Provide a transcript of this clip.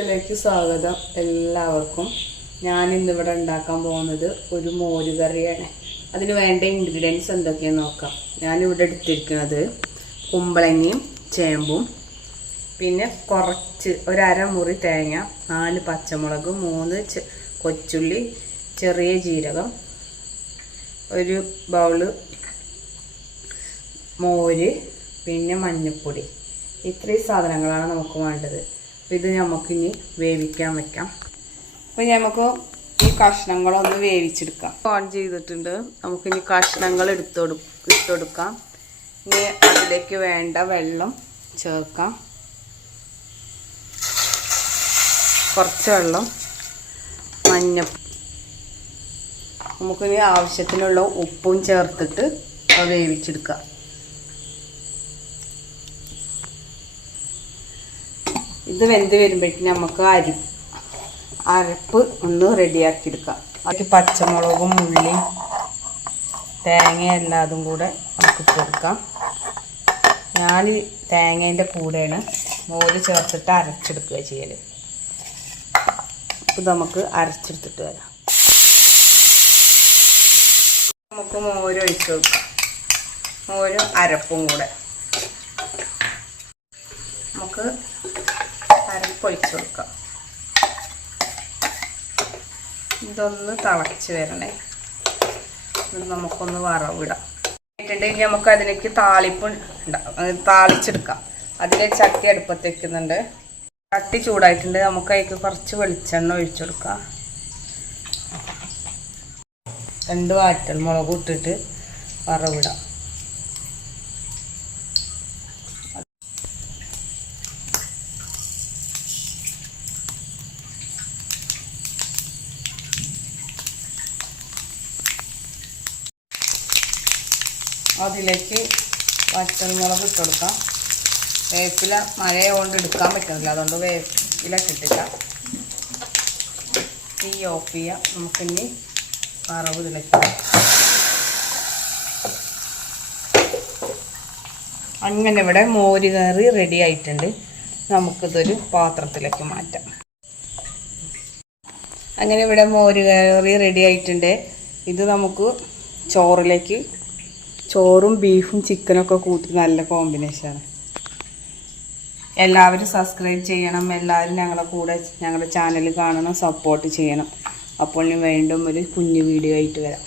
ിലേക്ക് സ്വാഗതം എല്ലാവർക്കും. ഞാൻ ഇന്നിവിടെ ഉണ്ടാക്കാൻ പോകുന്നത് ഒരു മോരുകറിയാണ്. അതിന് വേണ്ട ഇൻഗ്രീഡിയൻസ് എന്തൊക്കെയാണെന്ന് നോക്കാം. ഞാനിവിടെ എടുത്തിരിക്കുന്നത് കുമ്പളങ്ങയും ചേമ്പും, പിന്നെ കുറച്ച് ഒരമുറി തേങ്ങ, 4 പച്ചമുളക്, 3 കൊച്ചുള്ളി, ചെറിയ ജീരകം, ഒരു ബൗള് മോര്, പിന്നെ മഞ്ഞൾപ്പൊടി. ഇത്രയും സാധനങ്ങളാണ് നമുക്ക് വേണ്ടത്. ഇത് നമുക്കിനി വേവിക്കാൻ വെക്കാം. അപ്പോൾ നമുക്ക് ഈ കഷ്ണങ്ങളൊന്ന് വേവിച്ചെടുക്കാം. ഓൺ ചെയ്തിട്ടുണ്ട്. നമുക്കിനി കഷ്ണങ്ങൾ ഇട്ടുകൊടുക്കാം. ഇനി അതിലേക്ക് വേണ്ട വെള്ളം ചേർക്കാം. കുറച്ച് വെള്ളം, നമുക്കിനി ആവശ്യത്തിനുള്ള ഉപ്പും ചേർത്തിട്ട് വേവിച്ചെടുക്കാം. ഇത് വെന്ത് വരുമ്പോഴേക്കും നമുക്ക് അരപ്പ് ഒന്ന് റെഡിയാക്കി എടുക്കാം. അതിൽ പച്ചമുളകും ഉള്ളി തേങ്ങ എല്ലാതും കൂടെ നമുക്ക് ഇട്ടെടുക്കാം. ഞാൻ തേങ്ങേൻ്റെ കൂടെയാണ് മോര് ചേർത്തിട്ട് അരച്ചെടുക്കുക ചെയ്യൽ. ഇത് നമുക്ക് അരച്ചെടുത്തിട്ട് വരാം. നമുക്ക് മോര് ഒഴിച്ച് കൊടുക്കാം. മോരും അരപ്പും കൂടെ നമുക്ക് അരപ്പൊഴിച്ച് കൊടുക്കാം. ഇതൊന്ന് തിളച്ച് വരണേ. ഇത് നമുക്കൊന്ന് വറവിടാം. ആയിട്ടുണ്ടെങ്കിൽ നമുക്ക് അതിലേക്ക് താളിച്ചെടുക്കാം. അതിലെ ചട്ടി അടുപ്പത്ത് വെക്കുന്നുണ്ട്. ചട്ടി ചൂടായിട്ടുണ്ട്. നമുക്ക് അതിലേക്ക് കുറച്ച് വെളിച്ചെണ്ണ ഒഴിച്ചു കൊടുക്കാം. 2 വാറ്റൽമുളക് ഇട്ടിട്ട് വറവിടാം. അതിലേക്ക് വറ്റൽമുളക് ഇട്ട് കൊടുക്കാം. വേപ്പില മഴ കൊണ്ട് എടുക്കാൻ പറ്റുന്നില്ല, അതുകൊണ്ട് വേപ്പില ഇട്ടിട്ടില്ല. തീ ഓഫ് ചെയ്യാം. നമുക്കിനി വറവ് ഇതിലേക്ക്. അങ്ങനെ ഇവിടെ മോര് കറി റെഡി ആയിട്ടുണ്ട്. നമുക്കിതൊരു പാത്രത്തിലേക്ക് മാറ്റാം. അങ്ങനെ ഇവിടെ മോര് കറി റെഡി ആയിട്ടുണ്ട്. ഇത് നമുക്ക് ചോറും ബീഫും ചിക്കനൊക്കെ കൂട്ടി നല്ല കോമ്പിനേഷനാണ്. എല്ലാവരും സബ്സ്ക്രൈബ് ചെയ്യണം. എല്ലാവരും ഞങ്ങളുടെ ചാനൽ കാണണം, സപ്പോർട്ട് ചെയ്യണം. അപ്പോൾ വീണ്ടും ഒരു കുഞ്ഞു വീഡിയോ ആയിട്ട് വരാം.